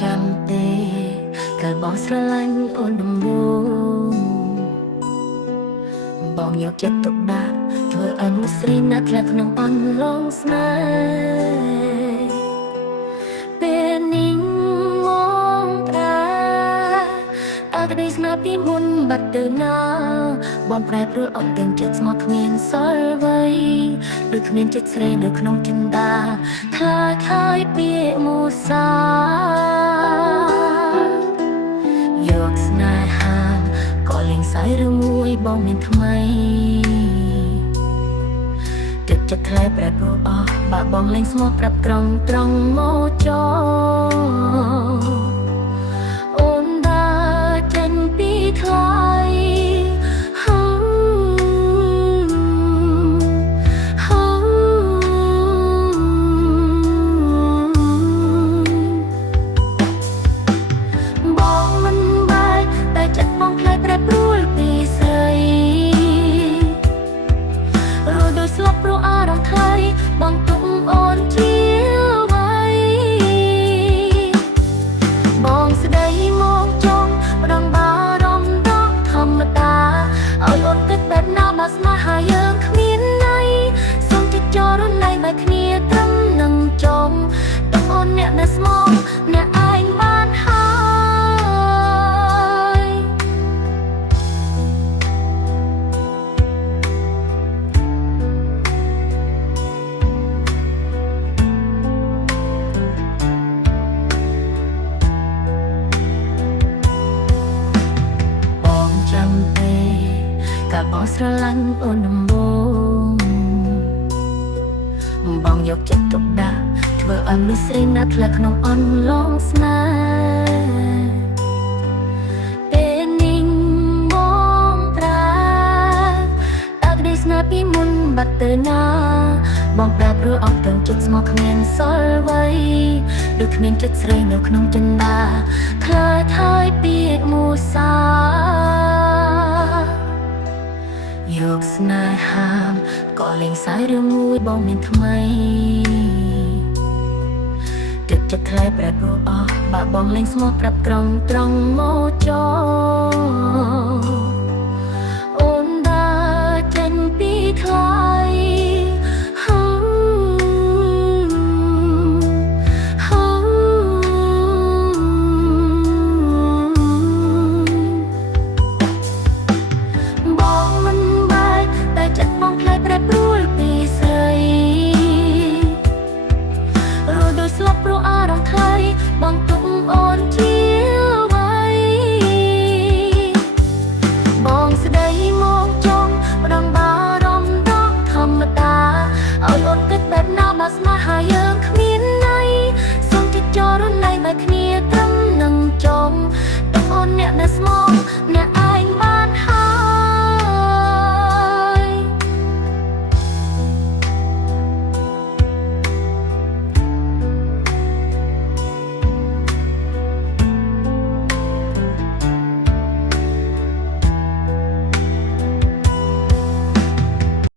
ចាំទេក៏បងស្រឡាញ់អូនដំបូងបងយកចិត្តទុកដាក់ធ្វើឲ្យមនុស្សស្រីណាស់ធ្លាក់ក្នុងអន្លង់ស្នេហ៍ពេលនេះងងប្រាអត់ได้ស្នាពីមុនបាត់ទៅណាបងប្រែប្រួលអត់ទាំងចិត្តស្មោះគ្មានសល់អ្វីដូចគ្មានចិត្តស្រីនៅក្នុងចិន្តាខ្លាចហើយពាក្យមូសាយកស្នេហាក៏លេងសើចឬមួយបងមានថ្មីចិត្តថ្លៃប្រែប្រួលអស់បាក់បងលេងស្មោះប្រាប់ត្រង់មកចោអូនដើរចេញពីថ្លៃបងទុំអូនជាໄວបងស្ដីមកចង់ម្ដងបារម្ភដល់ធម្មតាឲ្យអូនគិតបែបណាបើស្នេហាយើងគ្មានន័យសូមចិត្តចោលរណៃបែកគ្នាត្រឹមនឹងចង់ទាំងអូនអ្នកដែលស្មោះអ្នកឯងបានហើយបងស្រឡាញ់អូនដំបូងបងយកចិត្តទុកដាក់ធ្វើឲ្យមនុស្សស្រីណាស់ធ្លាក់ក្នុងអន្លង់ស្នេហ៍ពេលនេះងងប្រាអត់ได้ស្នាពីមុនបាត់ទៅណាបងប្រែប្រួលអត់ទាំងចិត្តស្មោះគ្មានសល់អ្វីដូចគ្មានចិត្តស្រីនៅក្នុងចិន្តាខ្លាចហើយពាក្យមូសាយកស្នេហាក៏លេងសើចរឿងមួយបងមានថ្មីចិត្តថ្លៃប្រែប្រួលអស់បាក់បងលេងស្មោះប្រាប់ត្រង់មកចោអូនដើរចេញពីថ្លៃ